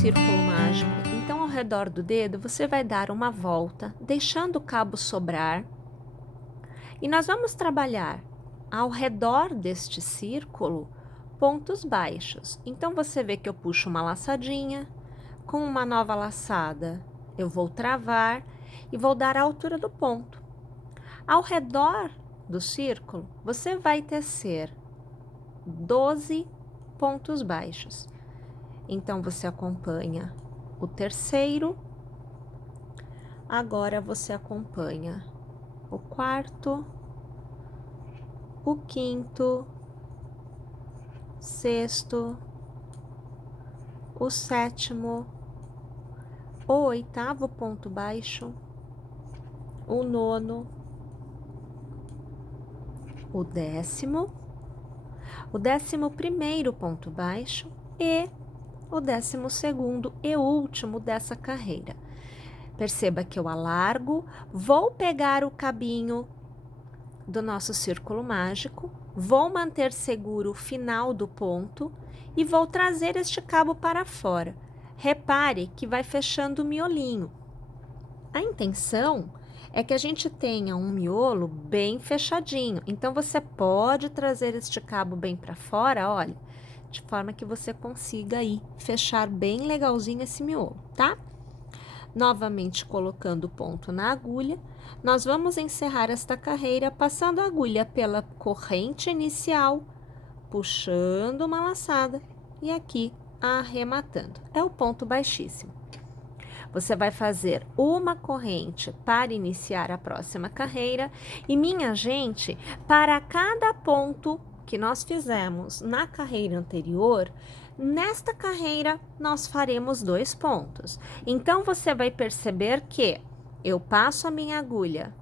círculo mágico, então ao redor do dedo você vai dar uma volta, deixando o cabo sobrar. E nós vamos trabalhar ao redor deste círculo pontos baixos. Então você vê que eu puxo uma laçadinha, com uma nova laçada eu vou travar e vou dar a altura do ponto. Ao redor do círculo, você vai tecer 12 pontos baixos. Então, você acompanha o terceiro, agora você acompanha o quarto, o quinto, sexto, o sétimo, o oitavo ponto baixo, o nono, o 11º ponto baixo e o 12º e último dessa carreira. Perceba que eu alargo, vou pegar o cabinho do nosso círculo mágico, vou manter seguro o final do ponto e vou trazer este cabo para fora. Repare que vai fechando o miolinho. A intenção é que a gente tenha um miolo bem fechadinho. Então, você pode trazer este cabo bem para fora, olha, de forma que você consiga aí fechar bem legalzinho esse miolo, tá? Novamente colocando o ponto na agulha, nós vamos encerrar esta carreira passando a agulha pela corrente inicial, puxando uma laçada e aqui arrematando. É o ponto baixíssimo. Você vai fazer uma corrente para iniciar a próxima carreira e, minha gente, para cada ponto que nós fizemos na carreira anterior, nesta carreira nós faremos 2 pontos. Então, você vai perceber que eu passo a minha agulha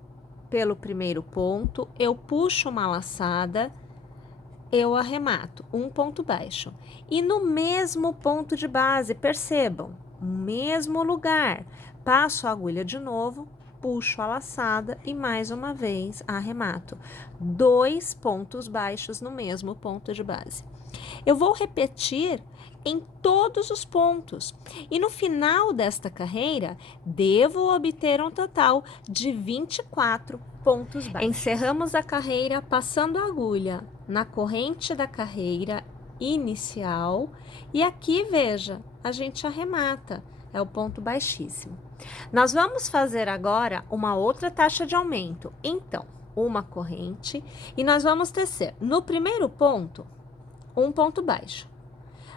pelo primeiro ponto, eu puxo uma laçada, eu arremato um ponto baixo. E no mesmo ponto de base, percebam, mesmo lugar, passo a agulha de novo, puxo a laçada e mais uma vez arremato 2 pontos baixos no mesmo ponto de base. Eu vou repetir em todos os pontos e no final desta carreira devo obter um total de 24 pontos baixos. Encerramos a carreira passando a agulha na corrente da carreira inicial e aqui, veja, a gente arremata, é o ponto baixíssimo. Nós vamos fazer agora uma outra taxa de aumento, então, uma corrente e nós vamos tecer no primeiro ponto, um ponto baixo.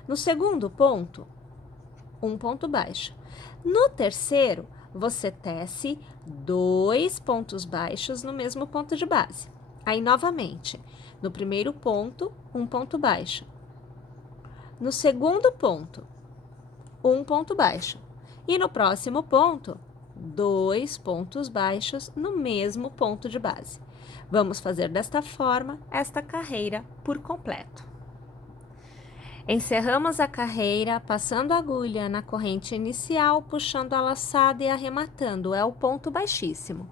No segundo ponto, um ponto baixo. No terceiro, você tece 2 pontos baixos no mesmo ponto de base. Aí, novamente, no primeiro ponto, um ponto baixo. No segundo ponto, um ponto baixo. E no próximo ponto, 2 pontos baixos no mesmo ponto de base. Vamos fazer desta forma esta carreira por completo. Encerramos a carreira passando a agulha na corrente inicial, puxando a laçada e arrematando, é o ponto baixíssimo.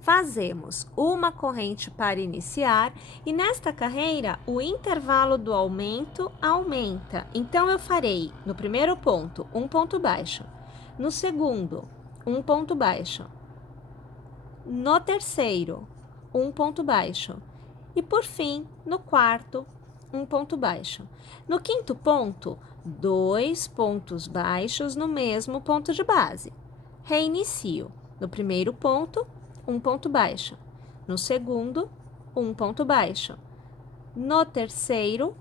Fazemos uma corrente para iniciar e nesta carreira o intervalo do aumento aumenta. Então, eu farei no primeiro ponto um ponto baixo, no segundo um ponto baixo, no terceiro um ponto baixo e por fim no quarto um ponto baixo. No quinto ponto, 2 pontos baixos no mesmo ponto de base. Reinicio. No primeiro ponto, um ponto baixo. No segundo, um ponto baixo. No terceiro,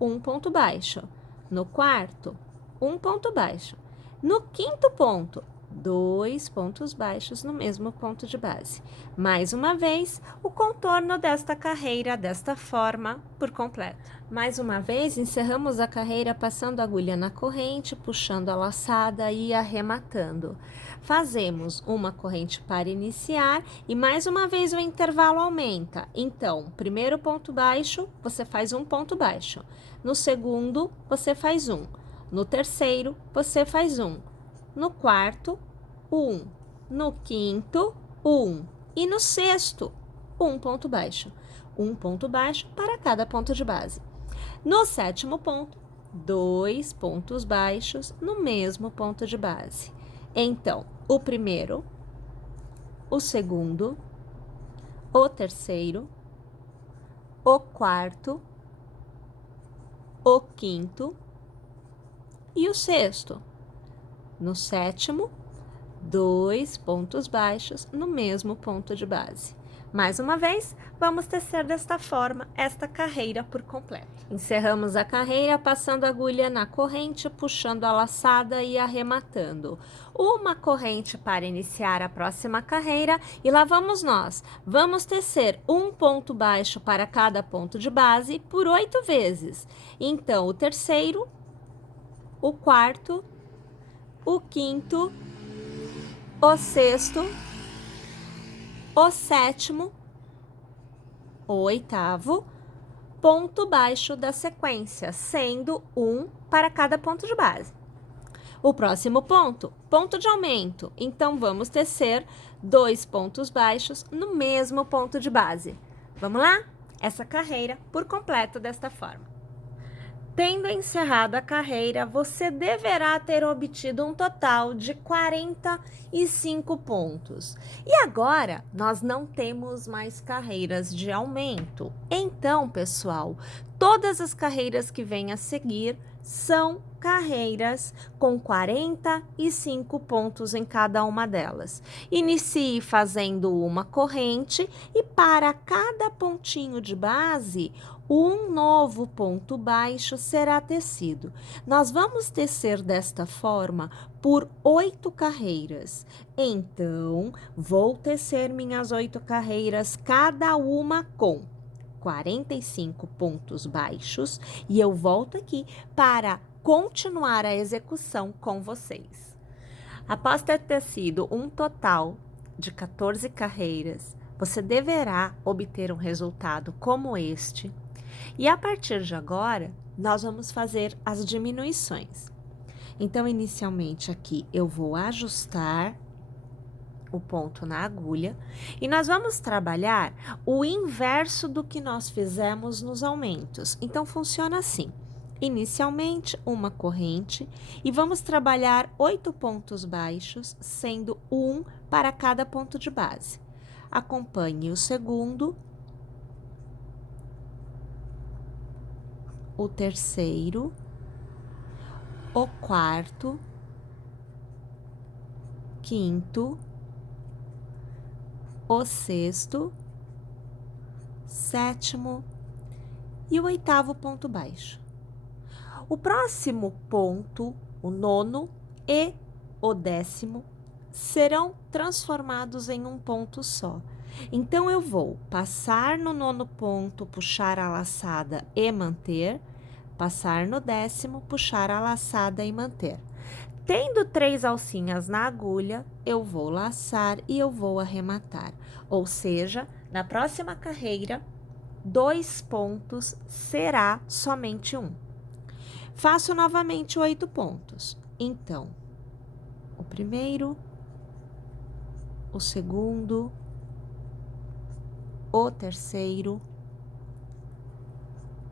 um ponto baixo. No quarto, um ponto baixo. No quinto ponto, 2 pontos baixos no mesmo ponto de base. Mais uma vez, o contorno desta carreira desta forma por completo. Mais uma vez, encerramos a carreira passando a agulha na corrente, puxando a laçada e arrematando. Fazemos uma corrente para iniciar e mais uma vez o intervalo aumenta. Então, primeiro ponto baixo, você faz um ponto baixo. No segundo, você faz um. No terceiro, você faz um. No quarto, 1. No quinto, 1. E no sexto, um ponto baixo. Um ponto baixo para cada ponto de base. No sétimo ponto, 2 pontos baixos no mesmo ponto de base. Então, o primeiro, o segundo, o terceiro, o quarto, o quinto e o sexto. No sétimo, 2 pontos baixos no mesmo ponto de base. Mais uma vez, vamos tecer desta forma esta carreira por completo. Encerramos a carreira passando a agulha na corrente, puxando a laçada e arrematando. Uma corrente para iniciar a próxima carreira e lá vamos nós. Vamos tecer um ponto baixo para cada ponto de base por 8 vezes. Então, o terceiro, o quarto, o quinto, o sexto, o sétimo, o oitavo, ponto baixo da sequência, sendo um para cada ponto de base. O próximo ponto, ponto de aumento. Então, vamos tecer 2 pontos baixos no mesmo ponto de base. Vamos lá? Essa carreira por completo desta forma. Tendo encerrado a carreira, você deverá ter obtido um total de 45 pontos. E agora, nós não temos mais carreiras de aumento. Então, pessoal, todas as carreiras que vêm a seguir são carreiras com 45 pontos em cada uma delas. Inicie fazendo uma corrente e para cada pontinho de base, um novo ponto baixo será tecido. Nós vamos tecer desta forma por 8 carreiras. Então, vou tecer minhas 8 carreiras, cada uma com 45 pontos baixos, e eu volto aqui para continuar a execução com vocês. Após ter tecido um total de 14 carreiras, você deverá obter um resultado como este. E a partir de agora, nós vamos fazer as diminuições. Então, inicialmente aqui, eu vou ajustar o ponto na agulha e nós vamos trabalhar o inverso do que nós fizemos nos aumentos. Então, funciona assim. Inicialmente, uma corrente e vamos trabalhar 8 pontos baixos, sendo um para cada ponto de base. Acompanhe o segundo, o terceiro, o quarto, quinto, o sexto, sétimo e o oitavo ponto baixo. O próximo ponto, o nono e o 10º, serão transformados em um ponto só. Então, eu vou passar no 9º ponto, puxar a laçada e manter, passar no 10º, puxar a laçada e manter. Tendo 3 alcinhas na agulha, eu vou laçar e eu vou arrematar. Ou seja, na próxima carreira, 2 pontos será somente um. Faço novamente 8 pontos. Então, o primeiro, o segundo, o terceiro,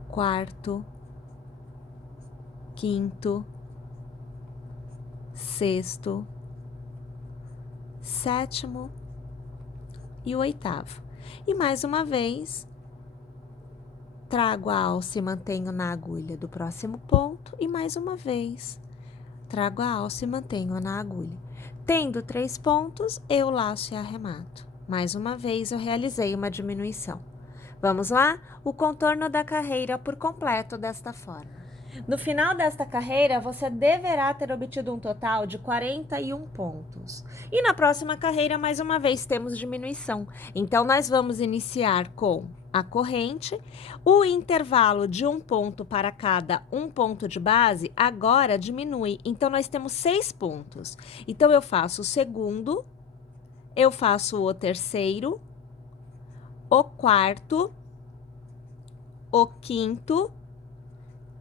quarto, quinto, sexto, sétimo e o oitavo. E mais uma vez, trago a alça e mantenho na agulha do próximo ponto e mais uma vez, trago a alça e mantenho na agulha. Tendo 3 pontos, eu laço e arremato. Mais uma vez, eu realizei uma diminuição. Vamos lá? O contorno da carreira por completo desta forma. No final desta carreira, você deverá ter obtido um total de 41 pontos. E na próxima carreira, mais uma vez, temos diminuição. Então, nós vamos iniciar com a corrente, o intervalo de um ponto para cada um ponto de base agora diminui. Então, nós temos 6 pontos. Então, eu faço o segundo, eu faço o terceiro, o quarto, o quinto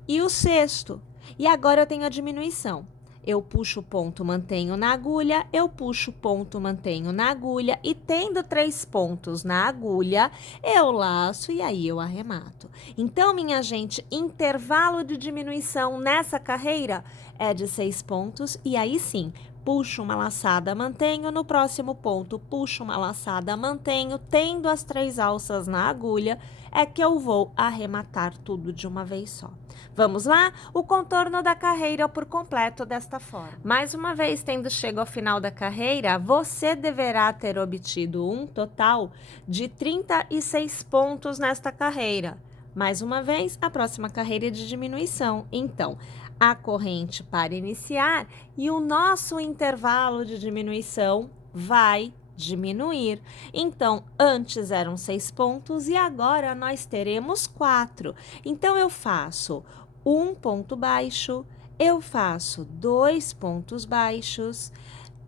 e o sexto. E agora eu tenho a diminuição. eu puxo o ponto, mantenho na agulha, eu puxo o ponto, mantenho na agulha, e tendo 3 pontos na agulha, eu laço e aí eu arremato. Então, minha gente, intervalo de diminuição nessa carreira é de 6 pontos, e aí sim, puxo uma laçada, mantenho, no próximo ponto, puxo uma laçada, mantenho, tendo as 3 alças na agulha, é que eu vou arrematar tudo de uma vez só. Vamos lá? O contorno da carreira por completo desta forma. Mais uma vez, tendo chego ao final da carreira, você deverá ter obtido um total de 36 pontos nesta carreira. Mais uma vez, a próxima carreira é de diminuição. Então, a corrente para iniciar e o nosso intervalo de diminuição vai diminuir. Então, antes eram 6 pontos e agora nós teremos 4. Então, eu faço um ponto baixo, eu faço 2 pontos baixos,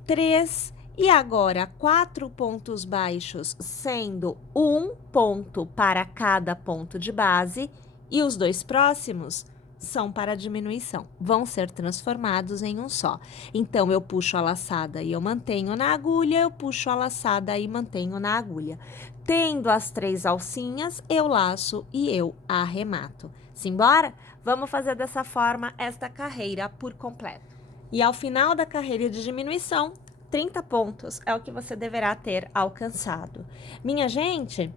3 e agora 4 pontos baixos, sendo um ponto para cada ponto de base, e os 2 próximos são para diminuição, vão ser transformados em um só. Então, eu puxo a laçada e eu mantenho na agulha, eu puxo a laçada e mantenho na agulha. Tendo as 3 alcinhas, eu laço e eu arremato. Simbora? Vamos fazer dessa forma esta carreira por completo. E ao final da carreira de diminuição, 30 pontos é o que você deverá ter alcançado. Minha gente,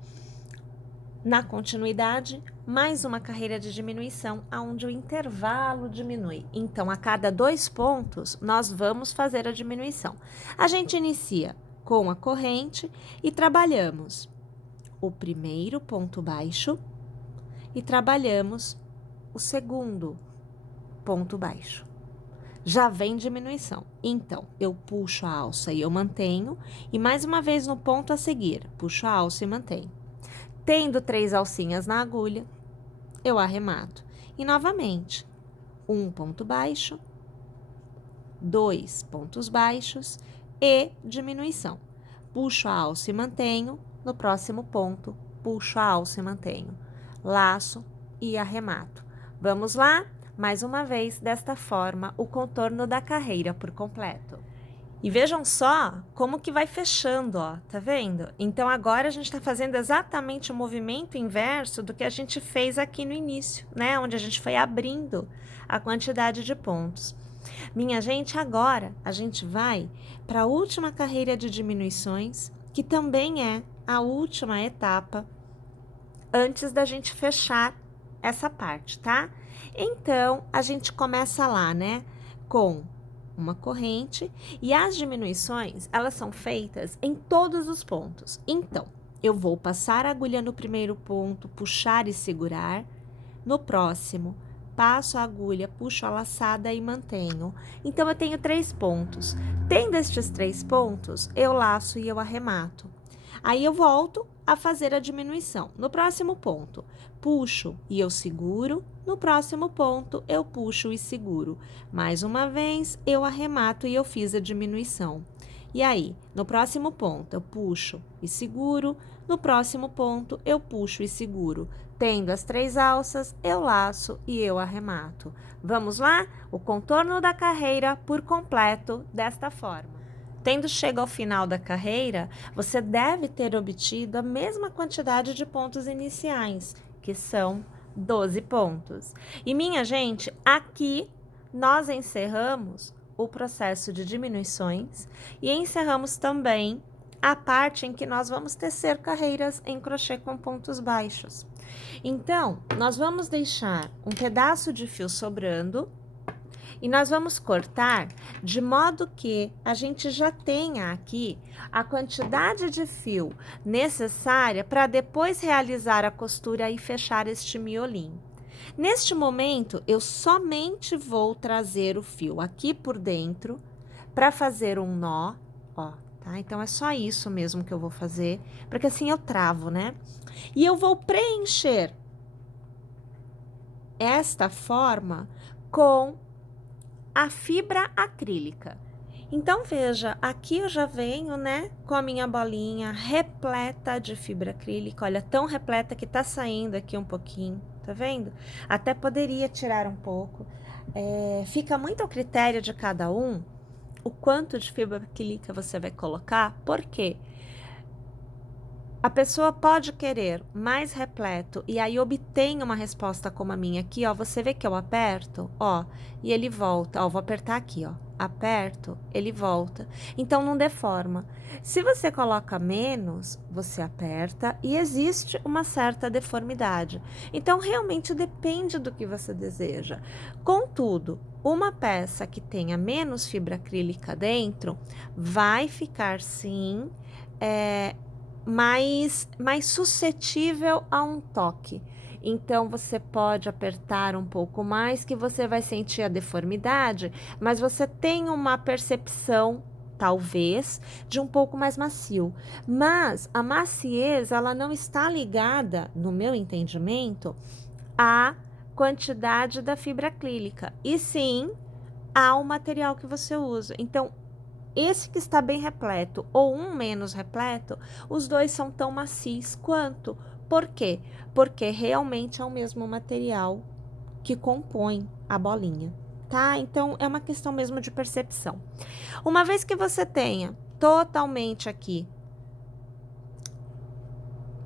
na continuidade, mais uma carreira de diminuição, onde o intervalo diminui. Então, a cada 2 pontos, nós vamos fazer a diminuição. A gente inicia com a corrente e trabalhamos o primeiro ponto baixo e trabalhamos o segundo ponto baixo. Já vem diminuição. Então, eu puxo a alça e eu mantenho, e mais uma vez no ponto a seguir, puxo a alça e mantenho. Tendo 3 alcinhas na agulha, eu arremato. E novamente, um ponto baixo, 2 pontos baixos e diminuição. Puxo a alça e mantenho, no próximo ponto, puxo a alça e mantenho. Laço e arremato. Vamos lá? Mais uma vez, desta forma, o contorno da carreira por completo. E vejam só como que vai fechando, ó, tá vendo? Então, agora a gente tá fazendo exatamente o movimento inverso do que a gente fez aqui no início, né? Onde a gente foi abrindo a quantidade de pontos. Minha gente, agora a gente vai para a última carreira de diminuições, que também é a última etapa antes da gente fechar essa parte, tá? Então, a gente começa lá, né? Com uma corrente, e as diminuições, elas são feitas em todos os pontos. Então, eu vou passar a agulha no primeiro ponto, puxar e segurar. No próximo, passo a agulha, puxo a laçada e mantenho. Então, eu tenho 3 pontos. Tendo estes 3 pontos, eu laço e eu arremato. Aí, eu volto a fazer a diminuição. No próximo ponto, puxo e eu seguro. No próximo ponto, eu puxo e seguro. Mais uma vez, eu arremato e eu fiz a diminuição. E aí, no próximo ponto, eu puxo e seguro. No próximo ponto, eu puxo e seguro. Tendo as 3 alças, eu laço e eu arremato. Vamos lá? O contorno da carreira por completo desta forma. Tendo chegado ao final da carreira, você deve ter obtido a mesma quantidade de pontos iniciais, que são 12 pontos. E, minha gente, aqui nós encerramos o processo de diminuições e encerramos também a parte em que nós vamos tecer carreiras em crochê com pontos baixos. Então, nós vamos deixar um pedaço de fio sobrando e nós vamos cortar de modo que a gente já tenha aqui a quantidade de fio necessária para depois realizar a costura e fechar este miolinho. Neste momento, eu somente vou trazer o fio aqui por dentro para fazer um nó, ó, tá? Então, é só isso mesmo que eu vou fazer, porque assim eu travo, né? E eu vou preencher esta forma com a fibra acrílica. Então, veja, aqui eu já venho, né, com a minha bolinha repleta de fibra acrílica. Olha, tão repleta que tá saindo aqui um pouquinho, tá vendo? Até poderia tirar um pouco. Fica muito ao critério de cada um o quanto de fibra acrílica você vai colocar, porque a pessoa pode querer mais repleto e aí obtém uma resposta como a minha aqui, ó. Você vê que eu aperto, ó, e ele volta. Ó, vou apertar aqui, ó. Aperto, ele volta. Então, não deforma. Se você coloca menos, você aperta e existe uma certa deformidade. Então, realmente depende do que você deseja. Contudo, uma peça que tenha menos fibra acrílica dentro vai ficar sim mais suscetível a um toque. Então, você pode apertar um pouco mais, que você vai sentir a deformidade, mas você tem uma percepção, talvez, de um pouco mais macio. Mas a maciez, ela não está ligada, no meu entendimento, à quantidade da fibra acrílica, e sim ao material que você usa. Então, esse que está bem repleto ou um menos repleto, os dois são tão macios quanto. Por quê? Porque realmente é o mesmo material que compõe a bolinha, tá? Então, é uma questão mesmo de percepção. Uma vez que você tenha totalmente aqui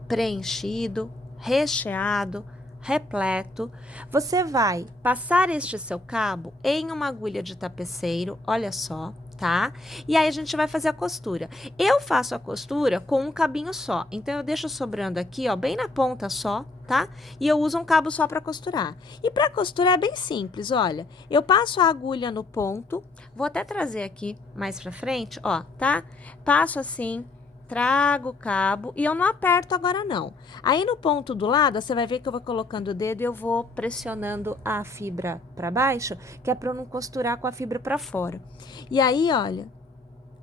preenchido, recheado, repleto, você vai passar este seu cabo em uma agulha de tapeceiro, olha só, tá? E aí a gente vai fazer a costura. Eu faço a costura com um cabinho só, então eu deixo sobrando aqui, ó, bem na ponta só, tá? E eu uso um cabo só para costurar. E para costurar é bem simples, olha, eu passo a agulha no ponto, vou até trazer aqui mais para frente, ó, tá? Passo assim, trago o cabo e eu não aperto agora não. Aí no ponto do lado, você vai ver que eu vou colocando o dedo e eu vou pressionando a fibra para baixo, que é para eu não costurar com a fibra para fora. E aí, olha,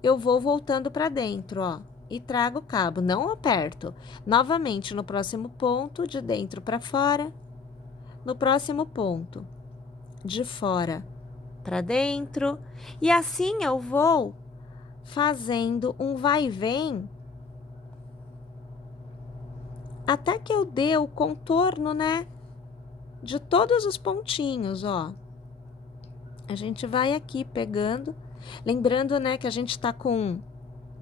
eu vou voltando para dentro, ó, e trago o cabo, não aperto. Novamente no próximo ponto, de dentro para fora, no próximo ponto, de fora para dentro, e assim eu vou fazendo um vai e vem até que eu dê o contorno, né, de todos os pontinhos, ó. A gente vai aqui pegando, lembrando, né, que a gente tá com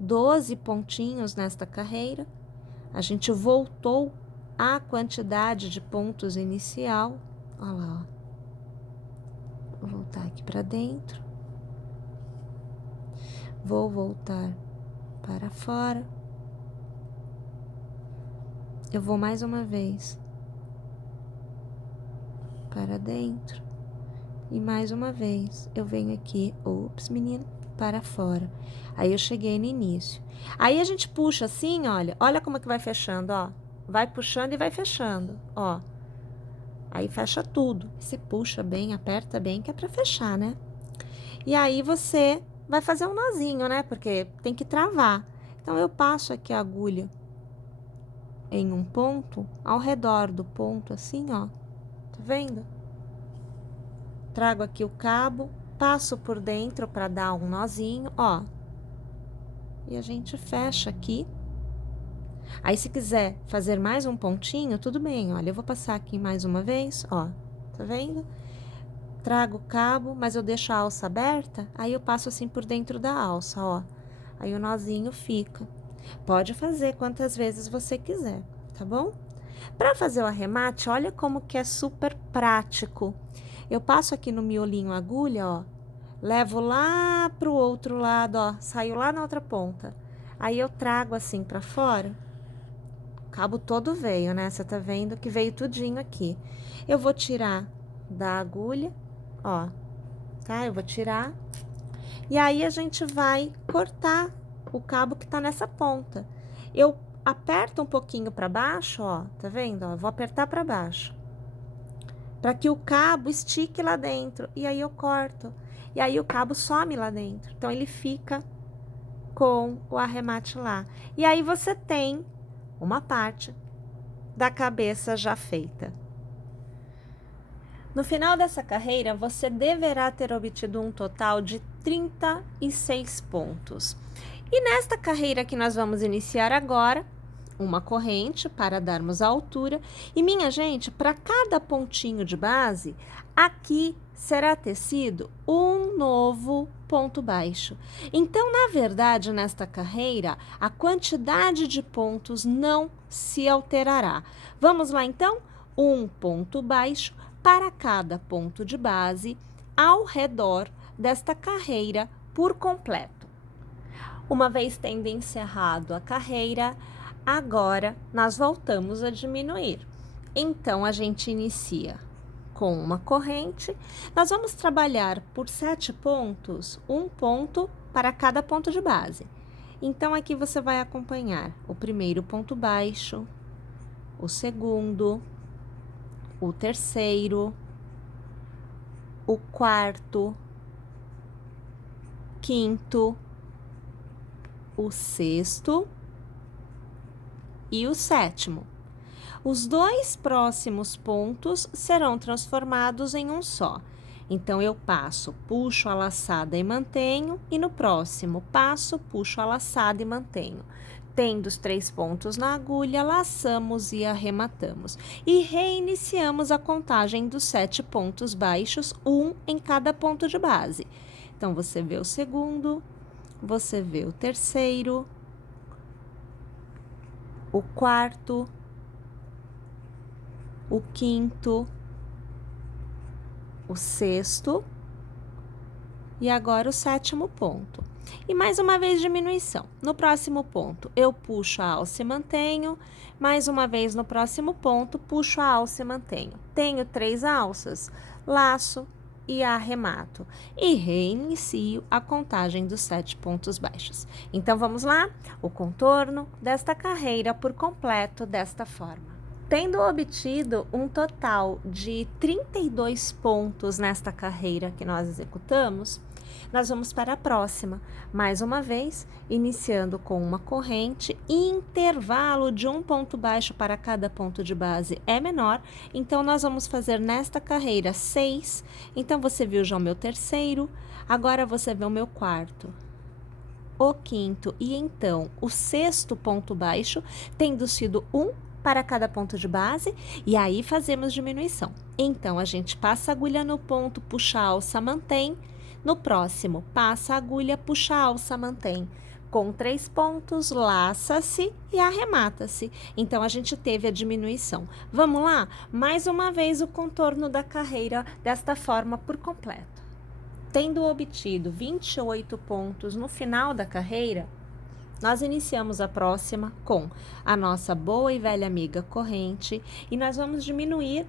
12 pontinhos nesta carreira. A gente voltou à quantidade de pontos inicial. Olha lá, ó. Vou voltar aqui para dentro. Vou voltar para fora. Eu vou mais uma vez para dentro. E mais uma vez, eu venho aqui, ops, menino, para fora. Aí eu cheguei no início. Aí a gente puxa assim, olha, olha como é que vai fechando, ó. Vai puxando e vai fechando, ó. Aí fecha tudo. Você puxa bem, aperta bem, que é pra fechar, né? E aí você vai fazer um nozinho, né? Porque tem que travar. Então, eu passo aqui a agulha em um ponto, ao redor do ponto, assim, ó. Tá vendo? Trago aqui o cabo, passo por dentro para dar um nozinho, ó. E a gente fecha aqui. Aí, se quiser fazer mais um pontinho, tudo bem, olha, eu vou passar aqui mais uma vez, ó. Tá vendo? Trago o cabo, mas eu deixo a alça aberta, aí eu passo assim por dentro da alça, ó. Aí o nozinho fica. Pode fazer quantas vezes você quiser, tá bom? Para fazer o arremate, olha como que é super prático. Eu passo aqui no miolinho a agulha, ó, levo lá pro outro lado, ó, saio lá na outra ponta. Aí eu trago assim para fora. O cabo todo veio, né? Você tá vendo que veio tudinho aqui. Eu vou tirar da agulha, ó, tá? Eu vou tirar. E aí a gente vai cortar o cabo que tá nessa ponta. Eu aperto um pouquinho para baixo, ó, tá vendo? Ó, eu vou apertar para baixo, para que o cabo estique lá dentro. E aí eu corto. E aí o cabo some lá dentro. Então, ele fica com o arremate lá. E aí você tem uma parte da cabeça já feita. No final dessa carreira, você deverá ter obtido um total de 36 pontos. E nesta carreira que nós vamos iniciar agora, uma corrente para darmos a altura. E minha gente, para cada pontinho de base, aqui será tecido um novo ponto baixo. Então, na verdade, nesta carreira, a quantidade de pontos não se alterará. Vamos lá, então? Um ponto baixo para cada ponto de base ao redor desta carreira por completo. Uma vez tendo encerrado a carreira, agora nós voltamos a diminuir. Então, a gente inicia com uma corrente. Nós vamos trabalhar por 7 pontos, um ponto para cada ponto de base. Então, aqui você vai acompanhar o primeiro ponto baixo, o segundo, o terceiro, o quarto, quinto, o sexto e o sétimo. Os dois próximos pontos serão transformados em um só. Então, eu passo, puxo a laçada e mantenho, e no próximo passo, puxo a laçada e mantenho. Tendo os 3 pontos na agulha, laçamos e arrematamos. E reiniciamos a contagem dos 7 pontos baixos, um em cada ponto de base. Então, você vê o segundo, você vê o terceiro, o quarto, o quinto, o sexto e agora o sétimo ponto. E mais uma vez diminuição. No próximo ponto, eu puxo a alça e mantenho. Mais uma vez no próximo ponto, puxo a alça e mantenho. Tenho 3 alças, laço e arremato. E reinicio a contagem dos 7 pontos baixos. Então, vamos lá? O contorno desta carreira por completo desta forma. Tendo obtido um total de 32 pontos nesta carreira que nós executamos, nós vamos para a próxima. Mais uma vez, iniciando com uma corrente, intervalo de um ponto baixo para cada ponto de base é menor, então nós vamos fazer nesta carreira 6. Então, você viu já o meu terceiro, agora você vê o meu quarto, o quinto e então o sexto ponto baixo, tendo sido um para cada ponto de base, e aí fazemos diminuição. Então, a gente passa a agulha no ponto, puxa a alça, mantém. No próximo, passa a agulha, puxa a alça, mantém. Com 3 pontos, laça-se e arremata-se. Então, a gente teve a diminuição. Vamos lá? Mais uma vez o contorno da carreira desta forma por completo. Tendo obtido 28 pontos no final da carreira, nós iniciamos a próxima com a nossa boa e velha amiga corrente e nós vamos diminuir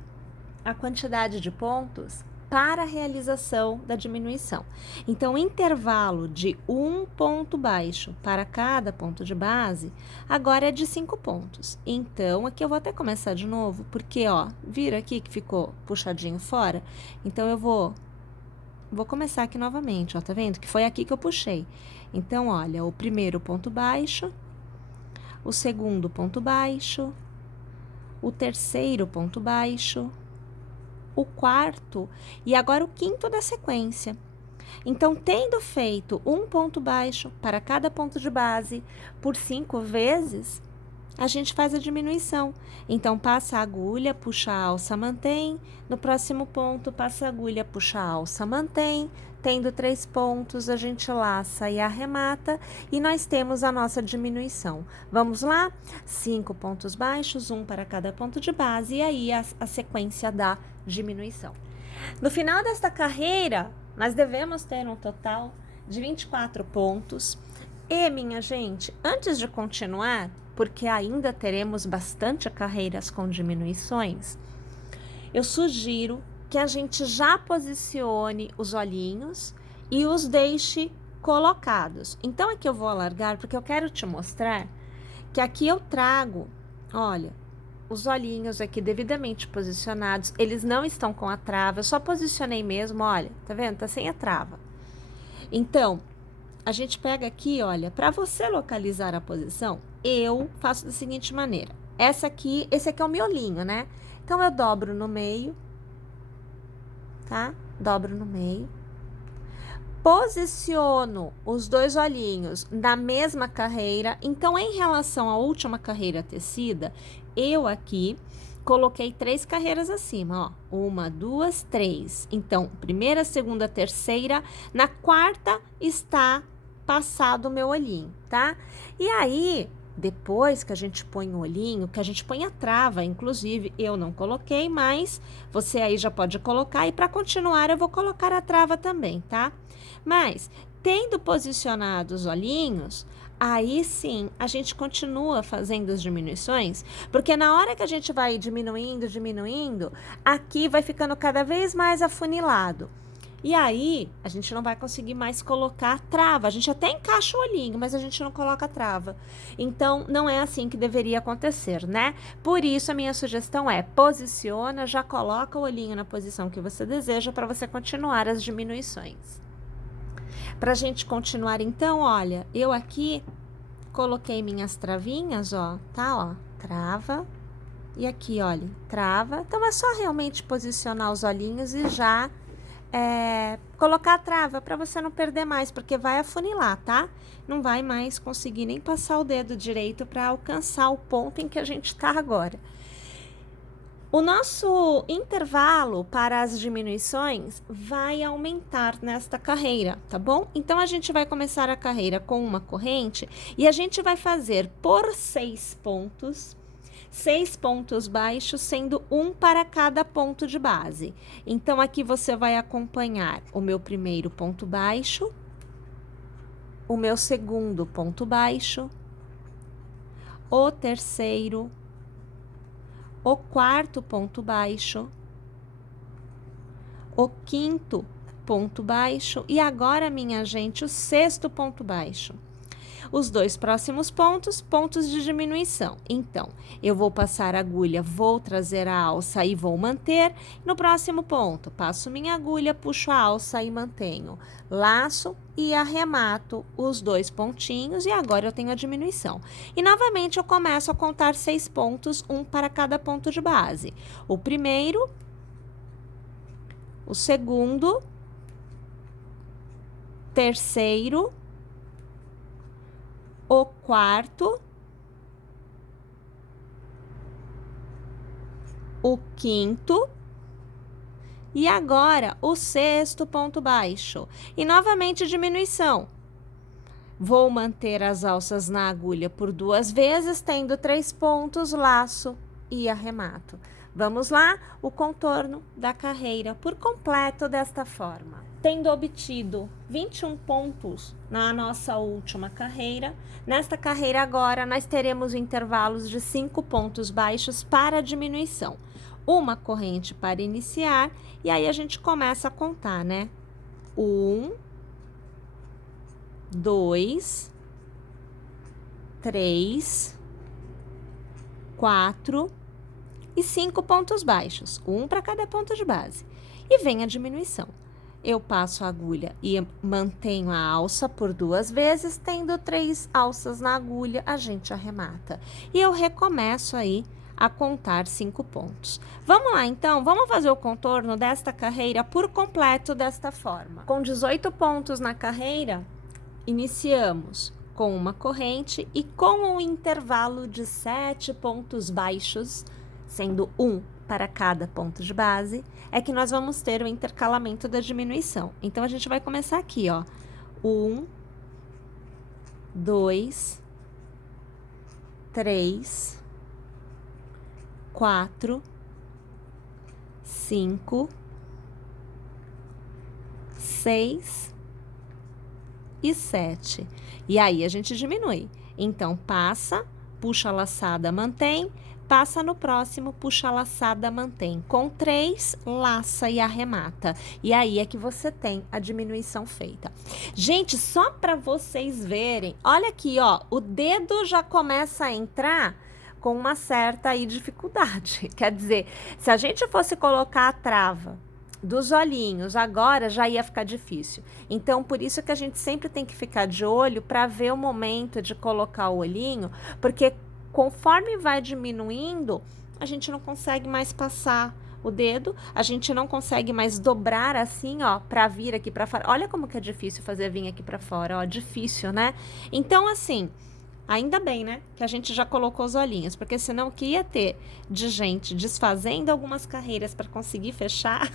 a quantidade de pontos para a realização da diminuição. Então, o intervalo de um ponto baixo para cada ponto de base, agora é de 5 pontos. Então, aqui eu vou até começar de novo, porque, ó, vira aqui que ficou puxadinho fora? Então, eu vou começar aqui novamente, ó, tá vendo? Que foi aqui que eu puxei. Então, olha, o primeiro ponto baixo, o segundo ponto baixo, o terceiro ponto baixo, o quarto e agora o quinto da sequência. Então, tendo feito um ponto baixo para cada ponto de base por 5 vezes, a gente faz a diminuição. Então, passa a agulha, puxa a alça, mantém. No próximo ponto, passa a agulha, puxa a alça, mantém. Tendo 3 pontos, a gente laça e arremata. E nós temos a nossa diminuição. Vamos lá? 5 pontos baixos, um para cada ponto de base. E aí, a sequência da diminuição. No final desta carreira, nós devemos ter um total de 24 pontos. E, minha gente, antes de continuar, porque ainda teremos bastante carreiras com diminuições, eu sugiro que a gente já posicione os olhinhos e os deixe colocados. Então, aqui eu vou alargar, porque eu quero te mostrar que aqui eu trago, olha, os olhinhos aqui devidamente posicionados, eles não estão com a trava, eu só posicionei mesmo, olha, tá vendo? Tá sem a trava. Então, a gente pega aqui, olha, para você localizar a posição, eu faço da seguinte maneira. Esse aqui é o miolinho, né? Então, eu dobro no meio, tá? Dobro no meio. posiciono os dois olhinhos na mesma carreira. Então, em relação à última carreira tecida, eu aqui coloquei 3 carreiras acima, ó. 1, 2, 3. Então, primeira, segunda, terceira. Na quarta está passado o meu olhinho, tá? E aí, depois que a gente põe o olhinho, que a gente põe a trava, inclusive, eu não coloquei, mas você aí já pode colocar. E para continuar, eu vou colocar a trava também, tá? Mas, tendo posicionado os olhinhos, aí sim, a gente continua fazendo as diminuições, porque na hora que a gente vai diminuindo, aqui vai ficando cada vez mais afunilado. E aí, a gente não vai conseguir mais colocar trava. A gente até encaixa o olhinho, mas a gente não coloca trava. Então, não é assim que deveria acontecer, né? Por isso, a minha sugestão é, posiciona, já coloca o olhinho na posição que você deseja para você continuar as diminuições. Pra gente continuar, então, olha, eu aqui coloquei minhas travinhas, ó, tá, ó, trava, e aqui, olha, trava. Então, é só realmente posicionar os olhinhos e já colocar a trava para você não perder mais, porque vai afunilar, tá? Não vai mais conseguir nem passar o dedo direito para alcançar o ponto em que a gente tá agora. O nosso intervalo para as diminuições vai aumentar nesta carreira, tá bom? Então, a gente vai começar a carreira com uma corrente e a gente vai fazer por 6 pontos baixos, sendo um para cada ponto de base. Então, aqui você vai acompanhar o meu primeiro ponto baixo, o meu segundo ponto baixo, o terceiro, o quarto ponto baixo, o quinto ponto baixo e agora, minha gente, o sexto ponto baixo. Os 2 próximos pontos, pontos de diminuição. Então, eu vou passar a agulha, vou trazer a alça e vou manter. No próximo ponto, passo minha agulha, puxo a alça e mantenho. Laço e arremato os 2 pontinhos e agora eu tenho a diminuição. E novamente eu começo a contar 6 pontos, um para cada ponto de base. O primeiro, o segundo, terceiro, o quarto, o quinto e agora o sexto ponto baixo. E novamente diminuição. Vou manter as alças na agulha por 2 vezes, tendo 3 pontos, laço e arremato. Vamos lá, o contorno da carreira por completo desta forma. Tendo obtido 21 pontos na nossa última carreira, nesta carreira agora nós teremos intervalos de 5 pontos baixos para diminuição. Uma corrente para iniciar e aí a gente começa a contar, né? 1, 2, 3, 4 e 5 pontos baixos, um para cada ponto de base. E vem a diminuição. Eu passo a agulha e mantenho a alça por 2 vezes, tendo 3 alças na agulha, a gente arremata. E eu recomeço aí a contar 5 pontos. Vamos lá, então, vamos fazer o contorno desta carreira por completo desta forma. Com 18 pontos na carreira, iniciamos com uma corrente e com um intervalo de 7 pontos baixos, sendo um para cada ponto de base, é que nós vamos ter o intercalamento da diminuição. Então, a gente vai começar aqui, ó. 1, 2, 3, 4, 5, 6 e 7. E aí, a gente diminui. Então, passa, puxa a laçada, mantém, passa no próximo, puxa a laçada, mantém. Com 3, laça e arremata. E aí é que você tem a diminuição feita. Gente, só para vocês verem, olha aqui, ó, o dedo já começa a entrar com uma certa aí dificuldade. Quer dizer, se a gente fosse colocar a trava dos olhinhos, agora já ia ficar difícil. Então, por isso que a gente sempre tem que ficar de olho para ver o momento de colocar o olhinho, porque conforme vai diminuindo, a gente não consegue mais passar o dedo, a gente não consegue mais dobrar assim, ó, pra vir aqui pra fora. Olha como que é difícil fazer vir aqui pra fora, ó, difícil, né? Então, assim, ainda bem, né, que a gente já colocou os olhinhos, porque senão o que ia ter de gente desfazendo algumas carreiras para conseguir fechar,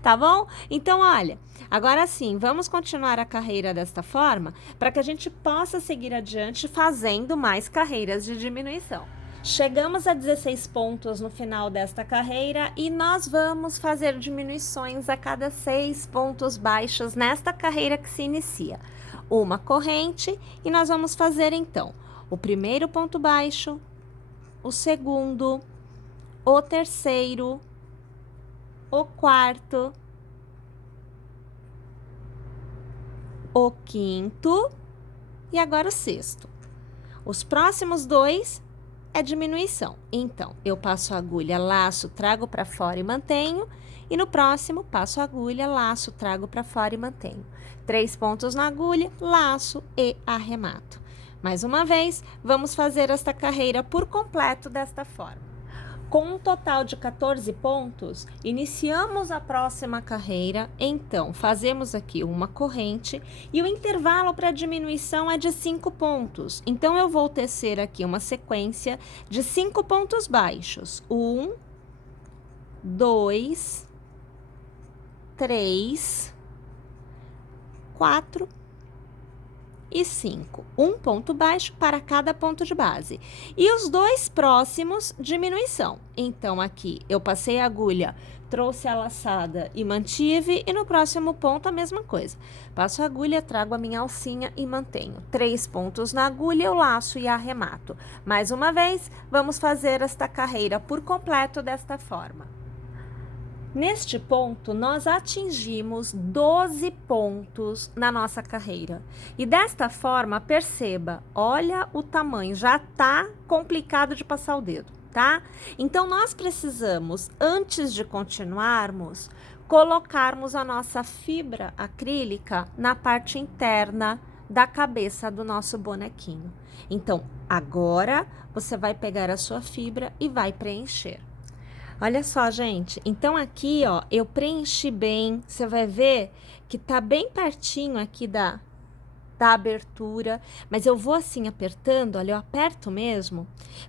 tá bom? Então, olha, agora sim, vamos continuar a carreira desta forma para que a gente possa seguir adiante fazendo mais carreiras de diminuição. Chegamos a 16 pontos no final desta carreira e nós vamos fazer diminuições a cada 6 pontos baixos nesta carreira que se inicia. Uma corrente e nós vamos fazer então o primeiro ponto baixo, o segundo, o terceiro, o quarto, o quinto e agora o sexto. Os próximos dois é diminuição. Então, eu passo a agulha, laço, trago para fora e mantenho. E no próximo, passo a agulha, laço, trago para fora e mantenho. 3 pontos na agulha, laço e arremato. Mais uma vez, vamos fazer esta carreira por completo desta forma. Com um total de 14 pontos, iniciamos a próxima carreira, então fazemos aqui uma corrente e o intervalo para diminuição é de 5 pontos. Então, eu vou tecer aqui uma sequência de 5 pontos baixos. 1, 2, 3, 4 e 5. Um ponto baixo para cada ponto de base. E os dois próximos, diminuição. Então, aqui eu passei a agulha, trouxe a laçada e mantive. E no próximo ponto, a mesma coisa. Passo a agulha, trago a minha alcinha e mantenho. 3 pontos na agulha, eu laço e arremato. Mais uma vez, vamos fazer esta carreira por completo desta forma. Neste ponto, nós atingimos 12 pontos na nossa carreira. E desta forma, perceba, olha o tamanho, já tá complicado de passar o dedo, tá? Então, nós precisamos, antes de continuarmos, colocarmos a nossa fibra acrílica na parte interna da cabeça do nosso bonequinho. Então, agora, você vai pegar a sua fibra e vai preencher. Olha só, gente, então aqui, ó, eu preenchi bem, você vai ver que tá bem pertinho aqui da abertura, mas eu vou assim apertando, olha, eu aperto mesmo,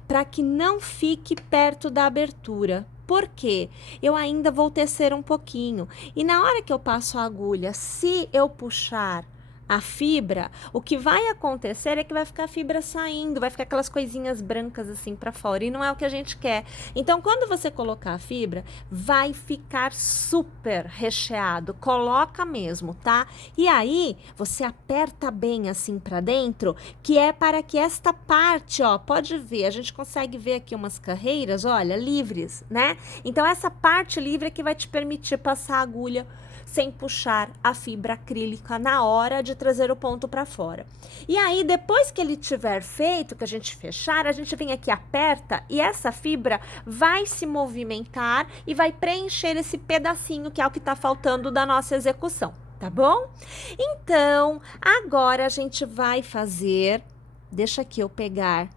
para que não fique perto da abertura. Por quê? Eu ainda vou tecer um pouquinho, e na hora que eu passo a agulha, se eu puxar a fibra, o que vai acontecer é que vai ficar a fibra saindo, vai ficar aquelas coisinhas brancas assim para fora, e não é o que a gente quer. Então, quando você colocar a fibra, vai ficar super recheado, coloca mesmo, tá? E aí, você aperta bem assim para dentro, que é para que esta parte, ó, pode ver, a gente consegue ver aqui umas carreiras, olha, livres, né? Então, essa parte livre é que vai te permitir passar a agulha sem puxar a fibra acrílica na hora de trazer o ponto para fora. E aí, depois que ele tiver feito, que a gente fechar, a gente vem aqui, aperta, e essa fibra vai se movimentar e vai preencher esse pedacinho que é o que está faltando da nossa execução, tá bom? Então, agora a gente vai fazer, deixa aqui eu peguei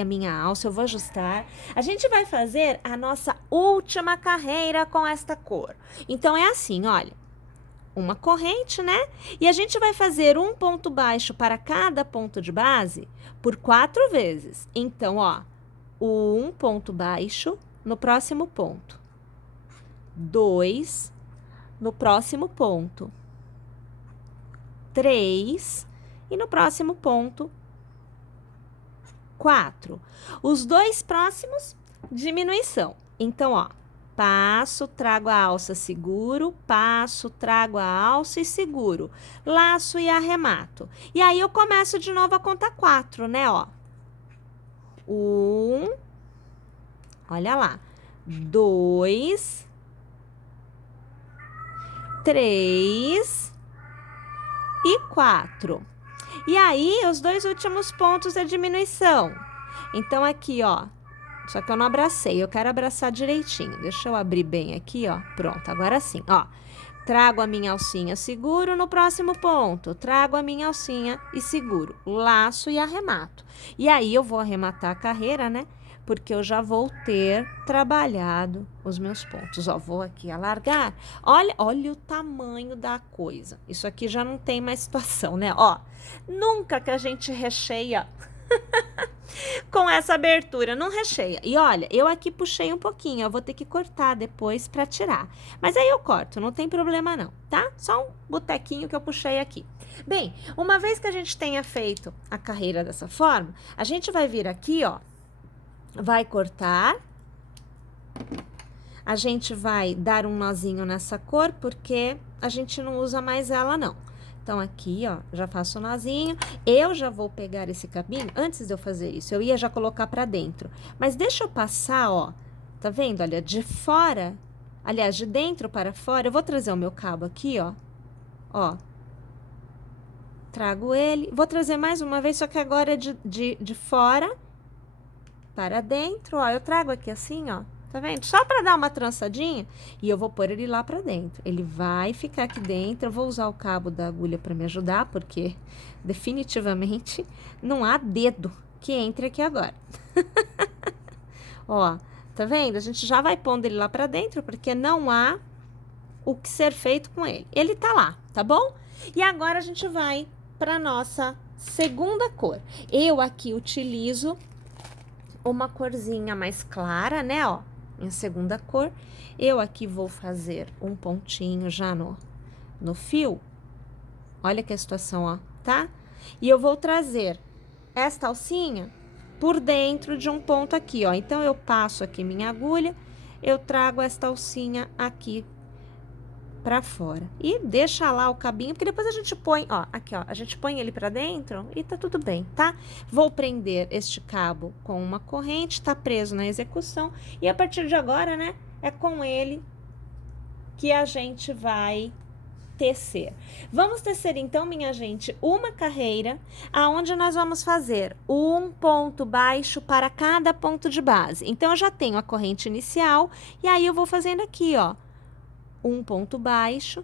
a minha alça, eu vou ajustar. A gente vai fazer a nossa última carreira com esta cor. Então, é assim, olha, uma corrente, né? E a gente vai fazer um ponto baixo para cada ponto de base por 4 vezes. Então, ó, um ponto baixo no próximo ponto. 2 no próximo ponto. 3 e no próximo ponto 4. Os dois próximos, diminuição. Então, ó, passo, trago a alça, seguro, passo, trago a alça e seguro. Laço e arremato. E aí, eu começo de novo a contar 4, né, ó. 1, olha lá, 2, 3 e 4. E aí, os dois últimos pontos é diminuição. Então, aqui, ó, só que eu não abracei, eu quero abraçar direitinho. Deixa eu abrir bem aqui, ó, pronto, agora sim, ó. Trago a minha alcinha, seguro no próximo ponto. Trago a minha alcinha e seguro. Laço e arremato. E aí, eu vou arrematar a carreira, né? porque eu já vou ter trabalhado os meus pontos. Ó, vou aqui alargar. Olha o tamanho da coisa. Isso aqui já não tem mais situação, né? Ó, nunca que a gente recheia com essa abertura, não recheia. E olha, eu aqui puxei um pouquinho, eu vou ter que cortar depois para tirar. Mas aí eu corto, não tem problema não, tá? Só um botequinho que eu puxei aqui. Bem, uma vez que a gente tenha feito a carreira dessa forma, a gente vai vir aqui, ó, vai cortar. A gente vai dar um nozinho nessa cor, porque a gente não usa mais ela, não. Então, aqui, ó, já faço o nozinho. Eu já vou pegar esse cabinho. Antes de eu fazer isso, eu ia já colocar pra dentro. Mas deixa eu passar, ó. Tá vendo? Olha, de fora, aliás, de dentro para fora. Eu vou trazer o meu cabo aqui, ó. Ó. Trago ele. Vou trazer mais uma vez, só que agora é de fora para dentro, ó. Eu trago aqui assim, ó. Tá vendo? Só para dar uma trançadinha e eu vou pôr ele lá para dentro. Ele vai ficar aqui dentro. Eu vou usar o cabo da agulha para me ajudar, porque definitivamente não há dedo que entre aqui agora. Ó, tá vendo? A gente já vai pondo ele lá para dentro, porque não há o que ser feito com ele. Ele tá lá, tá bom? E agora a gente vai para nossa segunda cor. Eu aqui utilizo uma corzinha mais clara, né, ó. Minha segunda cor, eu aqui vou fazer um pontinho já no fio. Olha que a situação, ó, tá? E eu vou trazer esta alcinha por dentro de um ponto aqui, ó. Então, eu passo aqui minha agulha, eu trago esta alcinha aqui pra fora. E deixa lá o cabinho, porque depois a gente põe, ó, aqui, ó, a gente põe ele pra dentro e tá tudo bem, tá? Vou prender este cabo com uma corrente, tá preso na execução, e a partir de agora, né, é com ele que a gente vai tecer. Vamos tecer então, minha gente, uma carreira aonde nós vamos fazer um ponto baixo para cada ponto de base. Então, eu já tenho a corrente inicial, e aí eu vou fazendo aqui, ó, um ponto baixo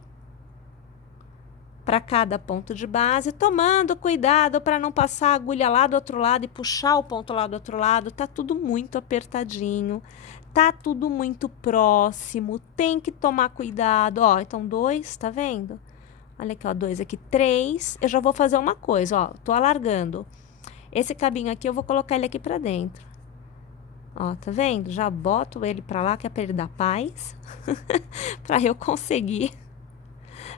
para cada ponto de base, tomando cuidado para não passar a agulha lá do outro lado e puxar o ponto lá do outro lado. Tá tudo muito apertadinho, tá tudo muito próximo, tem que tomar cuidado, ó. Então, 2, tá vendo? Olha aqui, ó, 2 aqui, 3. Eu já vou fazer uma coisa, ó, tô alargando. Esse cabinho aqui, eu vou colocar ele aqui para dentro. Ó, tá vendo? Já boto ele pra lá, que é pra ele dar paz. Pra eu conseguir.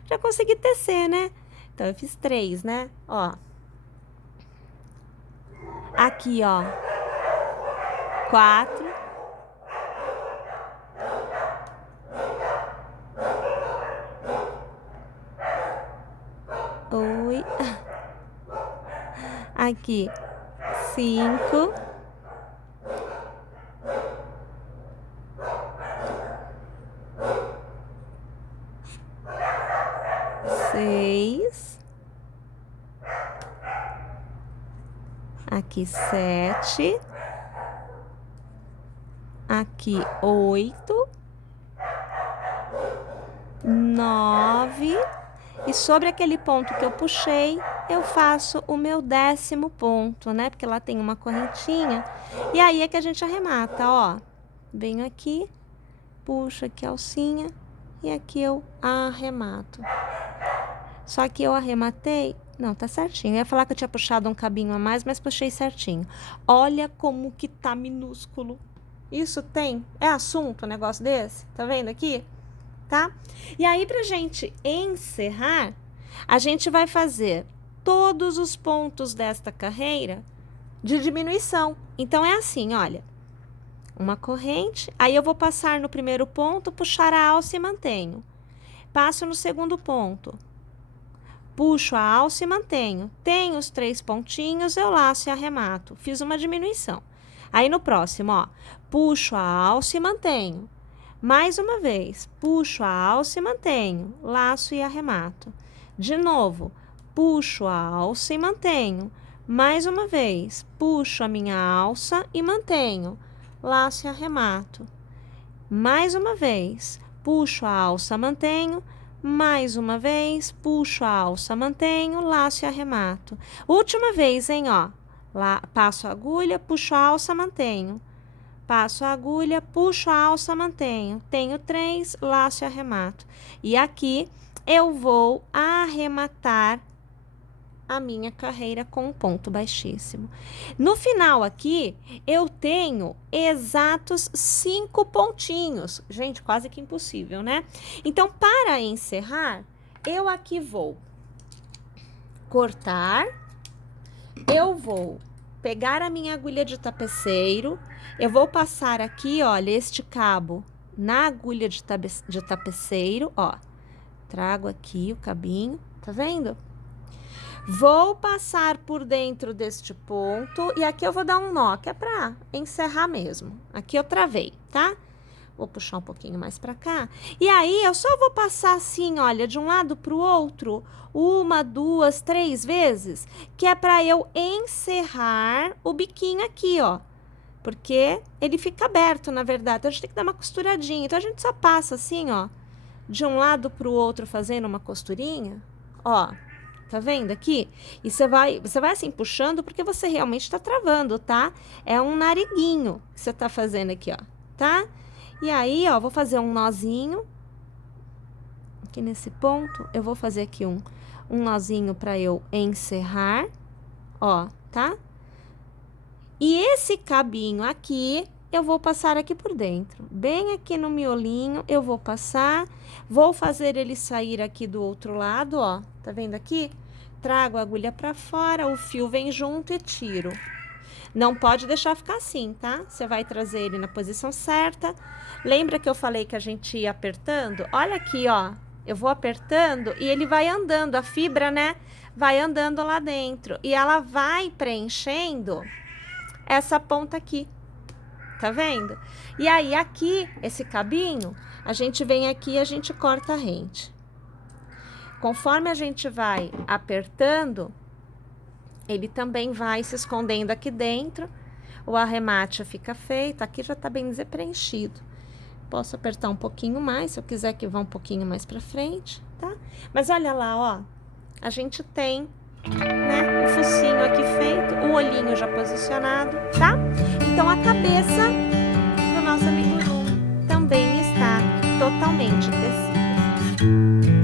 Já consegui tecer, né? Então, eu fiz 3, né? Ó. Aqui, ó. 4. Oi. Aqui. 5. 6, aqui 7, aqui 8, 9, e sobre aquele ponto que eu puxei, eu faço o meu 10º ponto, né? Porque lá tem uma correntinha, e aí é que a gente arremata, ó. Venho aqui, puxo aqui a alcinha, e aqui eu arremato. Só que eu arrematei, não, tá certinho. Eu ia falar que eu tinha puxado um cabinho a mais, mas puxei certinho. Olha como que tá minúsculo. Isso é assunto, um negócio desse? Tá vendo aqui? Tá? E aí, pra gente encerrar, a gente vai fazer todos os pontos desta carreira de diminuição. Então, é assim, olha. Uma corrente, aí eu vou passar no primeiro ponto, puxar a alça e mantenho. Passo no segundo ponto. Puxo a alça e mantenho. Tenho os 3 pontinhos, eu laço e arremato. Fiz uma diminuição. Aí, no próximo, ó, puxo a alça e mantenho. Mais uma vez, puxo a alça e mantenho. Laço e arremato. De novo, puxo a alça e mantenho. Mais uma vez, puxo a minha alça e mantenho. Laço e arremato. Mais uma vez, puxo a alça, mantenho. Mais uma vez, puxo a alça, mantenho, laço e arremato. Última vez, hein, ó. Lá, passo a agulha, puxo a alça, mantenho. passo a agulha, puxo a alça, mantenho. Tenho 3, laço e arremato. E aqui eu vou arrematar a minha carreira com um ponto baixíssimo. No final aqui, eu tenho exatos 5 pontinhos. Gente, quase que impossível, né? Então, para encerrar, eu aqui vou cortar, eu vou pegar a minha agulha de tapeceiro, eu vou passar aqui, olha, este cabo na agulha de tapeceiro, ó. Trago aqui o cabinho, tá vendo? Vou passar por dentro deste ponto e aqui eu vou dar um nó, que é pra encerrar mesmo. Aqui eu travei, tá? Vou puxar um pouquinho mais pra cá. E aí, eu só vou passar assim, olha, de um lado pro outro, 1, 2, 3 vezes, que é pra eu encerrar o biquinho aqui, ó. Porque ele fica aberto, na verdade. Então, a gente tem que dar uma costuradinha. Então, a gente só passa assim, ó, de um lado pro outro, fazendo uma costurinha, ó. Tá vendo aqui? E você vai assim puxando porque você realmente tá travando, tá? É um nariguinho que você tá fazendo aqui, ó, tá? E aí, ó, vou fazer um nozinho. Aqui nesse ponto, eu vou fazer aqui um nozinho pra eu encerrar, ó, tá? E esse cabinho aqui, eu vou passar aqui por dentro. Bem aqui no miolinho, eu vou passar. Vou fazer ele sair aqui do outro lado, ó. Tá vendo aqui? Trago a agulha pra fora, o fio vem junto e tiro. Não pode deixar ficar assim, tá? Você vai trazer ele na posição certa. Lembra que eu falei que a gente ia apertando? Olha aqui, ó. Eu vou apertando e ele vai andando, a fibra, né? Vai andando lá dentro. E ela vai preenchendo essa ponta aqui. Tá vendo? E aí, aqui, esse cabinho, a gente vem aqui e a gente corta a rente. Conforme a gente vai apertando, ele também vai se escondendo aqui dentro. O arremate fica feito. Aqui já tá bem preenchido. Posso apertar um pouquinho mais, se eu quiser que vá um pouquinho mais pra frente, tá? Mas olha lá, ó. A gente tem, né, o focinho aqui feito, o olhinho já posicionado, tá? Então, a cabeça do nosso amigurumi também está totalmente tecida.